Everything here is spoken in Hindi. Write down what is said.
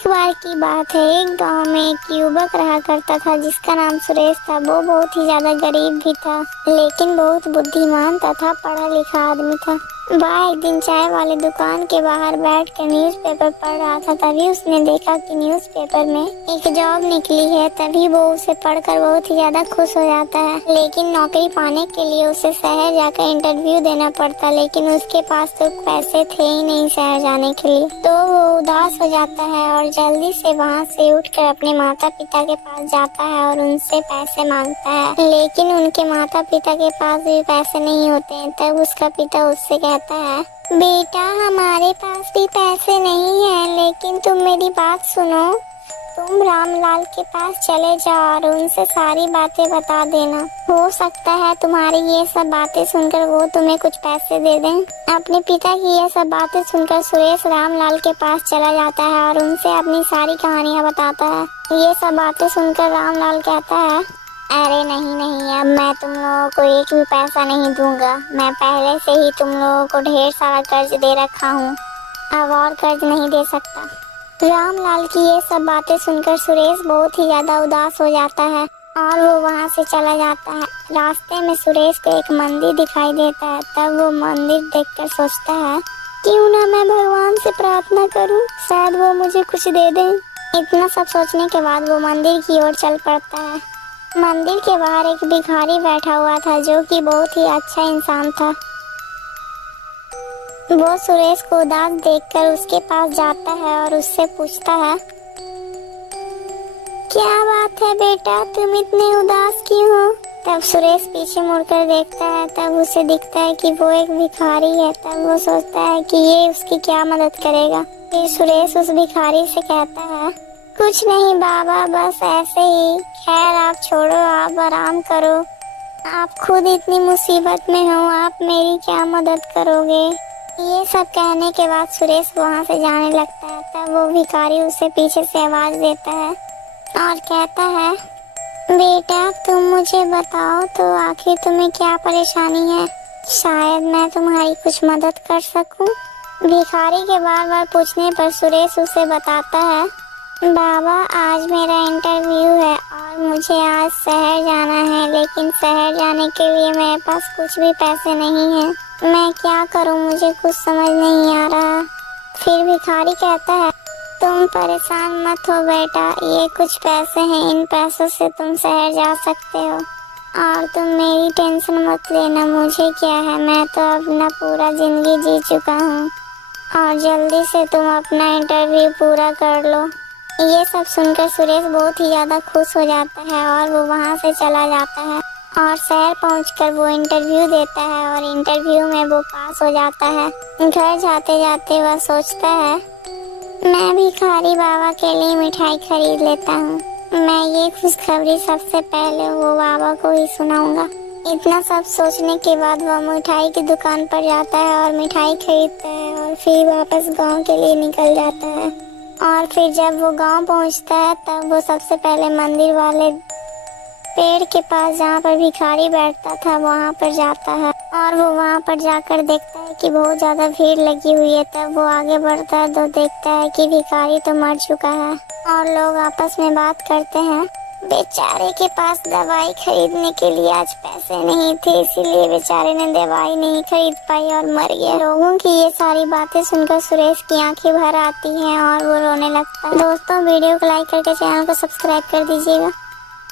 एक बार की बात है, एक गांव में एक युवक रहा करता था जिसका नाम सुरेश था। वो बहुत ही ज्यादा गरीब भी था, लेकिन बहुत बुद्धिमान तथा पढ़ा लिखा आदमी था। वह एक दिन चाय वाले दुकान के बाहर बैठकर न्यूज़पेपर पढ़ रहा था। तभी उसने देखा कि न्यूज़पेपर में एक जॉब निकली है। तभी वो उसे पढ़कर बहुत ही ज्यादा खुश हो जाता है। लेकिन नौकरी पाने के लिए उसे शहर जाकर इंटरव्यू देना पड़ता, लेकिन उसके पास तो पैसे थे ही नहीं शहर जाने के लिए। तो वो उदास हो जाता है और जल्दी से वहाँ से उठकर अपने माता पिता के पास जाता है और उनसे पैसे मांगता है। लेकिन उनके माता पिता के पास भी पैसे नहीं होते हैं। तब उसका पिता उससे कहता है, बेटा हमारे पास भी पैसे नहीं है, लेकिन तुम मेरी बात सुनो। तुम रामलाल के पास चले जाओ और उनसे सारी बातें बता देना। हो सकता है तुम्हारी ये सब बातें सुनकर वो तुम्हें कुछ पैसे दे दें। अपने पिता की ये सब बातें सुनकर सुरेश रामलाल के पास चला जाता है और उनसे अपनी सारी कहानियाँ बताता है। ये सब बातें सुनकर रामलाल कहता है, अरे नहीं नहीं, अब मैं तुम लोगों को एक भी पैसा नहीं दूंगा। मैं पहले से ही तुम लोगों को ढेर सारा कर्ज दे रखा हूँ, अब और कर्ज नहीं दे सकता। रामलाल की ये सब बातें सुनकर सुरेश बहुत ही ज्यादा उदास हो जाता है और वो वहाँ से चला जाता है। रास्ते में सुरेश को एक मंदिर दिखाई देता है। तब वो मंदिर देखकर सोचता है, क्यों ना मैं भगवान से प्रार्थना करूं, शायद वो मुझे कुछ दे दें। इतना सब सोचने के बाद वो मंदिर की ओर चल पड़ता है। मंदिर के बाहर एक भिखारी बैठा हुआ था जो कि बहुत ही अच्छा इंसान था। वो सुरेश को उदास देखकर उसके पास जाता है और उससे पूछता है, क्या बात है बेटा, तुम इतने उदास क्यों हो? तब सुरेश पीछे मुड़कर देखता है। तब उसे दिखता है कि वो एक भिखारी है। तब वो सोचता है कि ये उसकी क्या मदद करेगा। फिर सुरेश उस भिखारी से कहता है, कुछ नहीं बाबा, बस ऐसे ही। खैर आप छोड़ो, आप आराम करो। आप खुद इतनी मुसीबत में हो, आप मेरी क्या मदद करोगे? ये सब कहने के बाद सुरेश वहाँ से जाने लगता है। तब वो भिखारी उसे पीछे से आवाज देता है और कहता है, बेटा तुम मुझे बताओ तो आखिर तुम्हें क्या परेशानी है, शायद मैं तुम्हारी कुछ मदद कर सकूं। भिखारी के बार बार पूछने पर सुरेश उसे बताता है, बाबा आज मेरा इंटरव्यू है और मुझे आज शहर जाना है, लेकिन शहर जाने के लिए मेरे पास कुछ भी पैसे नहीं हैं। मैं क्या करूं, मुझे कुछ समझ नहीं आ रहा। फिर भिखारी कहता है, तुम परेशान मत हो बेटा, ये कुछ पैसे हैं, इन पैसों से तुम शहर जा सकते हो और तुम मेरी टेंशन मत लेना। मुझे क्या है, मैं तो अपना पूरा जिंदगी जी चुका हूँ और जल्दी से तुम अपना इंटरव्यू पूरा कर लो। ये सब सुनकर सुरेश बहुत ही ज्यादा खुश हो जाता है और वो वहाँ से चला जाता है और शहर पहुंचकर वो इंटरव्यू देता है और इंटरव्यू में वो पास हो जाता है। घर जाते जाते वह सोचता है, मैं भिखारी बाबा के लिए मिठाई खरीद लेता हूँ। मैं ये खुशखबरी सबसे पहले वो बाबा को ही सुनाऊंगा। इतना सब सोचने के बाद वह मिठाई की दुकान पर जाता है और मिठाई खरीदता है और फिर वापस गांव के लिए निकल जाता है। और फिर जब वो गांव पहुंचता है तब वो सबसे पहले मंदिर वाले पेड़ के पास जहाँ पर भिखारी बैठता था वहाँ पर जाता है और वो वहाँ पर जाकर देखता है कि बहुत ज्यादा भीड़ लगी हुई है। तब वो आगे बढ़ता है तो देखता है कि भिखारी तो मर चुका है और लोग आपस में बात करते हैं, बेचारे के पास दवाई खरीदने के लिए आज पैसे नहीं थे, इसीलिए बेचारे ने दवाई नहीं खरीद पाई और मर गया। लोगों की ये सारी बातें सुनकर सुरेश की आंखें भर आती हैं और वो रोने लगता है। दोस्तों वीडियो को लाइक करके चैनल को सब्सक्राइब कर दीजिएगा।